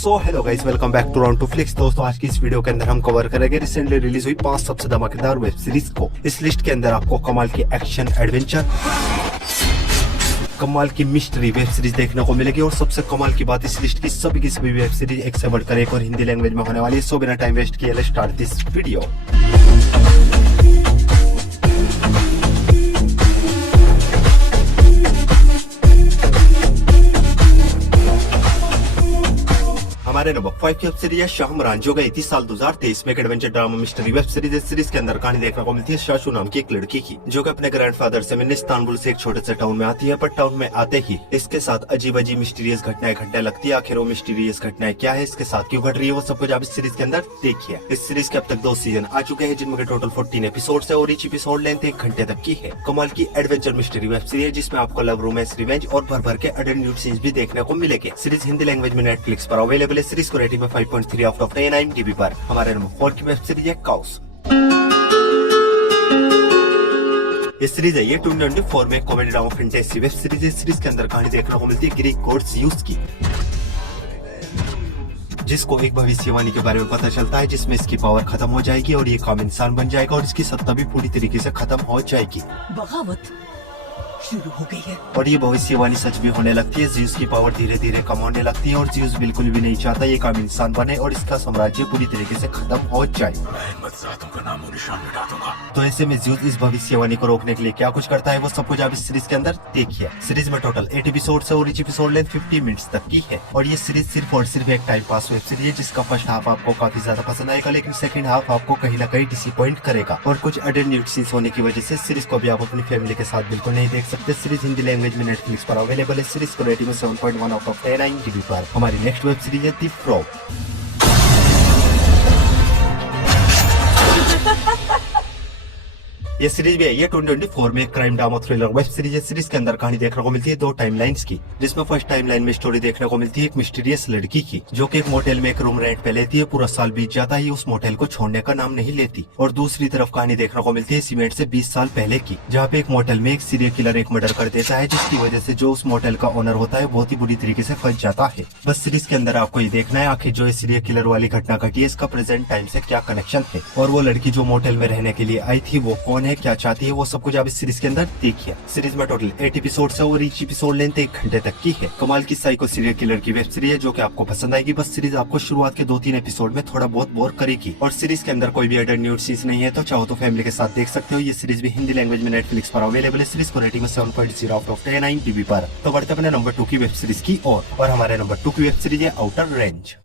So hello guys, welcome back to round two flicks. दोस्तों, आज की इस वीडियो के अंदर हम कवर करेंगे रिसेंटली रिलीज हुई 5 सबसे धमाकेदार वेब सीरीज को। इस लिस्ट के अंदर आपको कमाल की एक्शन एडवेंचर, कमाल की मिस्ट्री वेब सीरीज देखने को मिलेगी। और सबसे कमाल की बात, इस लिस्ट की सभी वेब सीरीज एक से बढ़कर एक और हिंदी लैंग्वेज में होने वाली है। सो बिना टाइम वेस्ट किए लेट्स स्टार्ट दिस वीडियो। हमारे नंबर 5 की वेब सीरीज है शाहमरान, जो गई थी साल 2023 में। एक adventure drama mystery web series. इस सीरीज के अंदर कहानी देखने को मिलती है शाशु नाम की एक लड़की की, जो कि अपने ग्रैंडफादर से मिलने इस्तांबुल से एक छोटे से टाउन में आती है। पर टाउन में आते ही इसके साथ अजीब अजीब मिस्टीरियस घटनाएं घटने लगती है। आखिर वो मिस्टीरियस घटनाएं क्या है, इसके साथ क्यों घट रही है, वो सब कुछ आप इस सीरीज के अंदर देखिए। इस सीरीज के अब तक 2 सीजन आ चुके हैं, जिनमें टोटल 14 एपिसोड है और ईच एपिसोड लेंथ 1 घंटे तक की है। कमाल की एडवेंचर मिस्ट्री वेब सीरीज है, जिसमें आपको लव, रोमांस, रिवेंज और भर के अडल्ट न्यूड सीन्स भी देखने को मिलेंगे। सीरीज हिंदी लैंग्वेज में नेटफ्लिक्स पर अवेलेबल है। सीरीज को रेटिंग में 5.3 आउट ऑफ 10 IMDb पर। हमारे नंबर 4 की वेब सीरीज है काउस। ये सीरीज है 2024 में comedy drama fantasy web series. इस सीरीज के अंदर कहानी देखने को मिलती है ग्रीक गॉड ज़्यूस की, जिसको एक भविष्यवाणी के बारे में पता चलता है, जिसमें इसकी पावर खत्म हो जाएगी और ये काम इंसान बन जाएगा और इसकी सत्ता भी पूरी तरीके से खत्म हो जाएगी। बगावत शुरू हो गई है और ये भविष्यवाणी सच भी होने लगती है। ज़्यूस की पावर धीरे धीरे कम होने लगती है और ज़्यूस बिल्कुल भी नहीं चाहता ये काम इंसान बने और इसका साम्राज्य पूरी तरीके से खत्म हो जाए। का नाम और निशान मिटा दूंगा। तो ऐसे में ज़्यूस इस भविष्यवाणी को रोकने के लिए क्या कुछ करता है, वो सब कुछ आप इस सीरीज के अंदर देखिए। सीरीज में टोटल 8 एपिसोड है और ईच एपिसोड लेंथ 50 मिनट्स तक की है। और ये सीरीज सिर्फ और सिर्फ एक टाइम पास वेब सीरीज है, जिसका फर्स्ट हाफ आपको काफी ज्यादा पसंद आएगा, लेकिन सेकंड हाफ आपको कहीं ना कहीं डिसअपॉइंट करेगा। और कुछ अडल्ट न्यूड सीन्स होने की वजह से सीरीज को भी आप अपनी फैमिली के साथ बिल्कुल नहीं देख सकते। सीरीज हिंदी लैंग्वेज में नेटफ्लिक्स पर अवेलेबल है। सीरीज को रेटिंग में 7.1 आउट ऑफ 10 IMDb पर। हमारी नेक्स्ट वेब सीरीज है द फ्रॉग। ये सीरीज भी है 2024 में crime drama thriller web series है। सीरीज के अंदर कहानी देखने को मिलती है 2 टाइमलाइंस की, जिसमें फर्स्ट टाइमलाइन में स्टोरी देखने को मिलती है एक मिस्टीरियस लड़की की, जो कि एक मोटेल में एक रूम रेंट पे लेती है। पूरा साल बीत जाता है, उस मोटेल को छोड़ने का नाम नहीं लेती। और दूसरी तरफ कहानी देखने को मिलती है सीमेंट से 20 साल पहले की, जहाँ पे एक मोटेल में एक सीरियल किलर एक मर्डर कर देता है, जिसकी वजह से जो उस मोटेल का ओनर होता है बहुत ही बुरी तरीके से फंस जाता है। बस सीरीज के अंदर आपको ये देखना है आखिर जो सीरियल किलर वाली घटना घटी है, इसका प्रेजेंट टाइम से क्या कनेक्शन है, और वो लड़की जो मोटेल में रहने के लिए आई थी वो कौन है, क्या चाहती है, वो सब कुछ आप इस सीरीज के अंदर देखिए। सीरीज में टोटल 8 एपिसोड है और ईच एपिसोड लेंथ 1 घंटे तक की है। कमाल की साइको सीरियल किलर की वेब सीरीज है, जो कि आपको पसंद आएगी। बस सीरीज आपको शुरुआत के 2-3 एपिसोड में थोड़ा बहुत बोर करेगी। और सीरीज के अंदर कोई भी अडल्ट न्यूड सीन्स नहीं है, तो चाहो तो फैमिली के साथ देख सकते हो। ये सीरीज भी हिंदी लैंग्वेज में नेटफ्लिक्स पर अवेलेबल है। सीरीज को रेटिंग में 7.0 आउट ऑफ 10 IMDb पर। तो बढ़ते अपने नंबर 2 की वेब सीरीज की और हमारे नंबर 2 की वेब सीरीज है आउटर रेंज।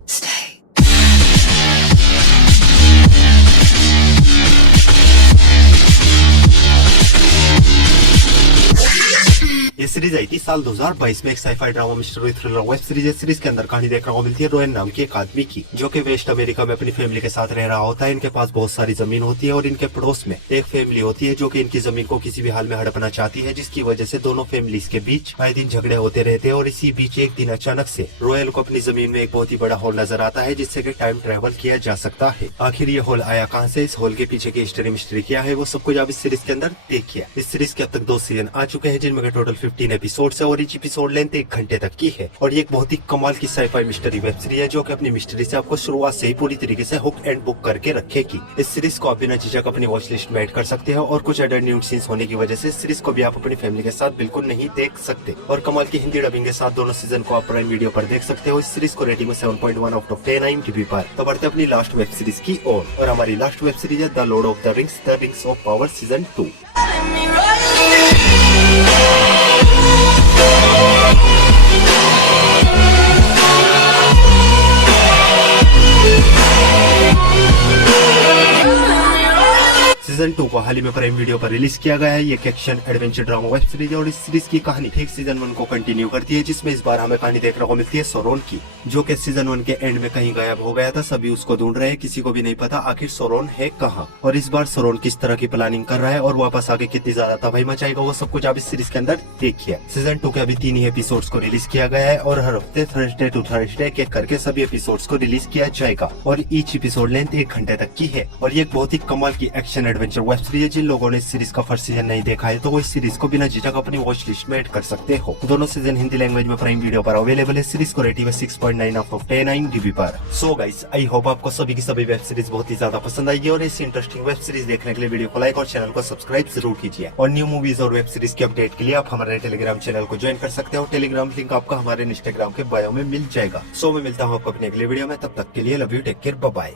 ये सीरीज आई थी साल 2022 में। एक sci-fi drama mystery thriller web series है। सीरीज के अंदर कहानी देखने को मिलती है रोयन नाम की एक आदमी की, जो कि वेस्ट अमेरिका में अपनी फैमिली के साथ रह रहा होता है। इनके पास बहुत सारी जमीन होती है और इनके पड़ोस में एक फैमिली होती है, जो कि इनकी जमीन को किसी भी हाल में हड़पना चाहती है, जिसकी वजह से दोनों फैमिलीज के बीच आए दिन झगड़े होते रहते हैं। और इसी बीच एक दिन अचानक से रॉयल को अपनी जमीन में एक बहुत ही बड़ा हॉल नजर आता है, जिससे कि टाइम ट्रेवल किया जा सकता है। आखिर ये हॉल आया कहाँ से, इस हॉल के पीछे की हिस्ट्री मिस्ट्री क्या है, वो सब कुछ आप इस सीरीज के अंदर देखिए। इस सीरीज के अब तक 2 सीजन आ चुके हैं, जिनमें टोटल 15 एपिसोड है और ईच एपिसोड लेंथ 1 घंटे तक की है। और ये एक बहुत ही कमाल की साइफाई मिस्ट्री वेब सीरीज है, जो कि अपनी मिस्ट्री से आपको शुरुआत से ही पूरी तरीके से हुक एंड बुक करके रखेगी। इस सीरीज को आप बिना झिझक अपनी वॉच लिस्ट में ऐड कर सकते हैं। और कुछ अडल्ट न्यूड सीन्स होने की वजह से इस सीरीज को भी आप अपनी फैमिली के साथ बिल्कुल नहीं देख सकते। और कमाल की हिंदी डबिंग के साथ दोनों सीजन को आप प्राइम वीडियो पर देख सकते हो। इस सीरीज को रेटिंग में 7.1 आउट ऑफ 10 IMDb पर। तो बढ़ते अपनी लास्ट वेब सीरीज की और हमारी लास्ट वेब सीरीज है the Lord of the rings of power season 2। Season 2 को हाल ही में प्राइम वीडियो पर रिलीज किया गया है। ये action adventure drama web series है और इस सीरीज की कहानी ठीक सीजन 1 को कंटिन्यू करती है, जिसमें इस बार हमें कहानी देखने को मिलती है सोरोन की, जो कि सीजन 1 के एंड में कहीं गायब हो गया था। सभी उसको ढूंढ रहे हैं, किसी को भी नहीं पता आखिर सोरोन है कहाँ। और इस बार सोरोन किस तरह की प्लानिंग कर रहा है और वापस आके कितनी ज्यादा तबाही मचाएगा, वो सब कुछ आप इस सीरीज के अंदर देखिए। सीजन 2 के अभी 3 ही एपिसोड्स को रिलीज किया गया है और हर हफ्ते थर्सडे टू थर्सडे के करके सभी एपिसोड्स को रिलीज किया जाएगा। और ईच एपिसोड लेंथ 1 घंटे तक की है। और ये एक बहुत ही कमाल की action adventure adventure web series है। जिन लोगों ने इस सीरीज का फर्स्ट सीजन नहीं देखा है तो वो इस सीरीज को बिना झिझक अपनी वॉच लिस्ट में ऐड कर सकते हो। दोनों सीजन हिंदी लैंग्वेज में प्राइम वीडियो पर अवेलेबल है। सीरीज को रेटिंग है 6.9 आउट ऑफ 10 IMDb पर। सो गाइस, आई होप आपको सभी की सभी वेब सीरीज बहुत ही ज्यादा पसंद आएगी और इस इंटरेस्टिंग वेब सीरीज देखने के लिए वीडियो को लाइक और चैनल को सब्सक्राइब जरूर कीजिए। और न्यू मूवीज और वेब सीरीज की अपडेट के लिए आप हमारे टेलीग्राम चैनल को ज्वाइन कर सकते हो। टेलीग्राम लिंक आपको हमारे इंस्टाग्राम के बायो में मिल जाएगा। सो मैं मिलता हूँ आपको अपने अगले वीडियो में, तब तक के लिए love you, take care, bye bye.